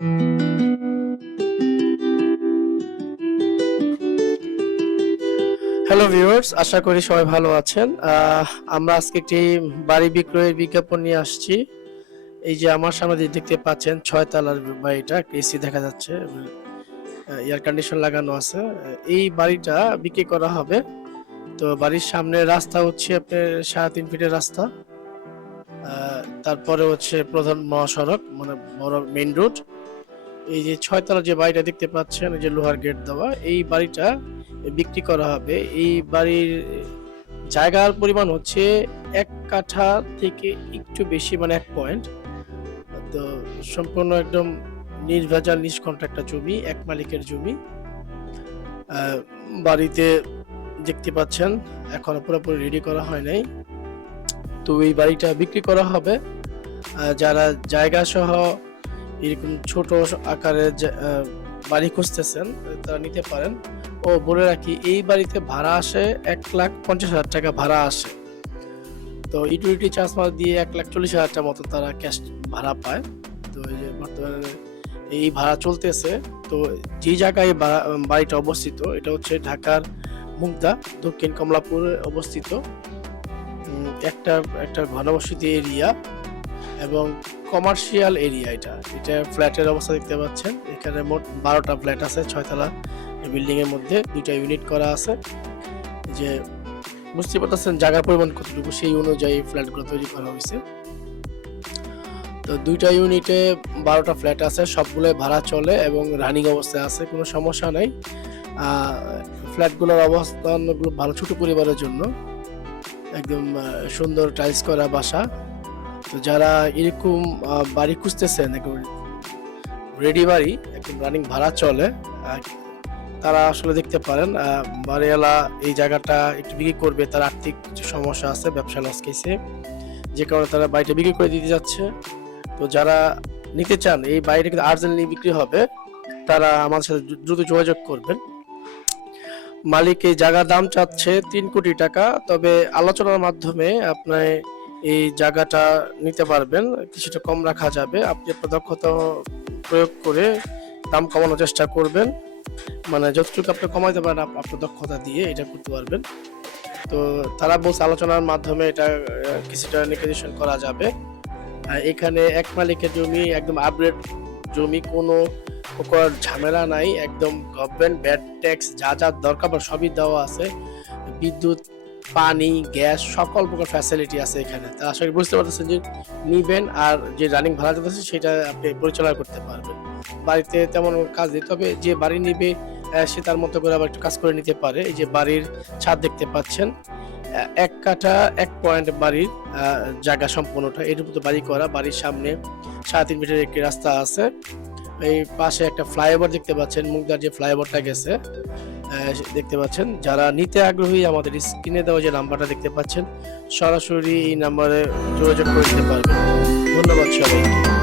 Hello viewers, আশা করি সবাই ভালো আছেন। আমরা আজকে একটি বাড়ি বিক্রয়ের বিজ্ঞাপন নিয়ে আসছি। এই যে আমার সামনে যে দেখতে পাচ্ছেন ৬ তলার বাড়িটা, এসি দেখা যাচ্ছে, এয়ার কন্ডিশন লাগানো আছে। এই বাড়িটা বিক্রি করা হবে। তো বাড়ির সামনে রাস্তা হচ্ছে আপনার ৩.৫ ফিটের রাস্তা। তারপরে হচ্ছে প্রধান মহাসড়ক, মানে বড় মেইন রোড। এই যে ৬ তলার যে বাড়িটা দেখতে পাচ্ছেন, এই যে লোহার গেট দেওয়া, এই বাড়িটা বিক্রি করা হবে। এই বাড়ির জায়গার পরিমাণ হচ্ছে ১ কাঠা থেকে একটু বেশি, মানে ১ পয়েন্ট। তো সম্পূর্ণ একদম নির্ভেজাল নিষ্কণ্ঠ একটা জমি, এক মালিকের জমি। বাড়িতে দেখতে পাচ্ছেন এখনো পুরোপুরি রেডি করা হয় নাই। তো এই বাড়িটা বিক্রি করা হবে। যারা জায়গা সহ এরকম ছোট আকারের বাড়ি খুঁজতেছেন তারা নিতে পারেন। ও বলে রাখি, এই বাড়িতে ভাড়া আসে ১,৫০,০০০ টাকা ভাড়া আসে। তো ইউটিলিটি চার্জ দিয়ে ১,৪০,০০০ টাকা মতো তারা ক্যাশ ভাড়া পায়। তো এই যে বর্তমানে এই ভাড়া চলতেছে। তো যে জায়গায় বাড়িটা অবস্থিত, এটা হচ্ছে ঢাকার মুগদা, দক্ষিণ কমলাপুরে অবস্থিত। একটা একটা ঘনবসতি এরিয়া এবং কমার্শিয়াল এরিয়া। এটা ফ্ল্যাটের অবস্থা দেখতে পাচ্ছেন। এখানে মোট ১২টা ফ্ল্যাট আছে। ৬ তলা বিল্ডিং এর মধ্যে ২টা ইউনিট করা আছে। যে বুঝতে পারতেছেন জায়গার পরিমাণ কতটুকু, সেই অনুযায়ী ফ্ল্যাটগুলো তৈরি করা হয়েছে। তো ২টা ইউনিটে ১২টা ফ্ল্যাট আছে, সবগুলোই ভাড়া চলে এবং রানিং অবস্থায় আছে, কোনো সমস্যা নাই। ফ্ল্যাটগুলোর অবস্থানগুলো ভালো, ছোট পরিবারের জন্য একদম সুন্দর টাইলস করা বাসা। তো যারা এরকম বাড়ি খুঁজতেছেন, একদম রেডি বাড়ি, একদম রানিং ভাড়া চলে, তারা আসলে দেখতে পারেন। বাড়িওয়ালা এই জায়গাটা একটু বিক্রি করবে, তার আর্থিক কিছু সমস্যা আছে, ব্যবসা লস খেয়েছে, যে কারণে তারা বাড়িটা বিক্রি করে দিতে যাচ্ছে। তো যারা নিতে চান, এই বাড়িটা কিন্তু আর্জেন্টলি বিক্রি হবে, তারা আমাদের সাথে দ্রুত যোগাযোগ করবেন। মালিক এই জায়গার দাম চাচ্ছে ৩ কোটি টাকা, তবে আলোচনার মাধ্যমে আপনি এই জায়গাটা নিতে পারবেন, কিছুটা কম রাখা যাবে। আপনি আপনার দক্ষতা প্রয়োগ করে দাম কমানোর চেষ্টা করবেন, মানে যতটুকু আপনি কমাইতে পারেন আপনার দক্ষতা দিয়ে এটা করতে পারবেন। তো তারা বলছে আলোচনার মাধ্যমে এটা কিছুটা নেগোসিয়েশন করা যাবে। এখানে এক মালিকের জমি, একদম আপগ্রেড জমি, কোনো প্রকার ঝামেলা নাই, একদম গভর্নমেন্ট ব্যাড ট্যাক্স যা যা দরকার সবই দেওয়া আছে। বিদ্যুৎ, পানি, গ্যাস, সকল প্রকার ফ্যাসিলিটি আছে এখানে। তা আশা করি বুঝতে পারতেছেন যে নিবেন, আর যে রানিং ভাড়া দিতেছে সেটা আপনি পরিচালনা করতে পারবেন। বাড়িতে তেমন কাজ নেই, তবে যে বাড়ি নিবে সে তার মতো করে আবার একটু কাজ করে নিতে পারে। এই যে বাড়ির ছাদ দেখতে পাচ্ছেন, ১ কাঠা ১ পয়েন্ট বাড়ির জায়গা সম্পূর্ণটা, এর মতো বাড়ি করা। বাড়ির সামনে ৩.৫ মিটার একটি রাস্তা আছে। এই পাশে একটা ফ্লাইওভার দেখতে পাচ্ছেন, মুগদার যে ফ্লাইওভারটা গেছে দেখতে পাচ্ছেন। যারা নিতে আগ্রহী, আমাদের স্ক্রিনে দেওয়া যে নাম্বারটা দেখতে পাচ্ছেন, সরাসরি এই নাম্বারে যোগাযোগ করে নিতে পারবেন। ধন্যবাদ সবাইকে।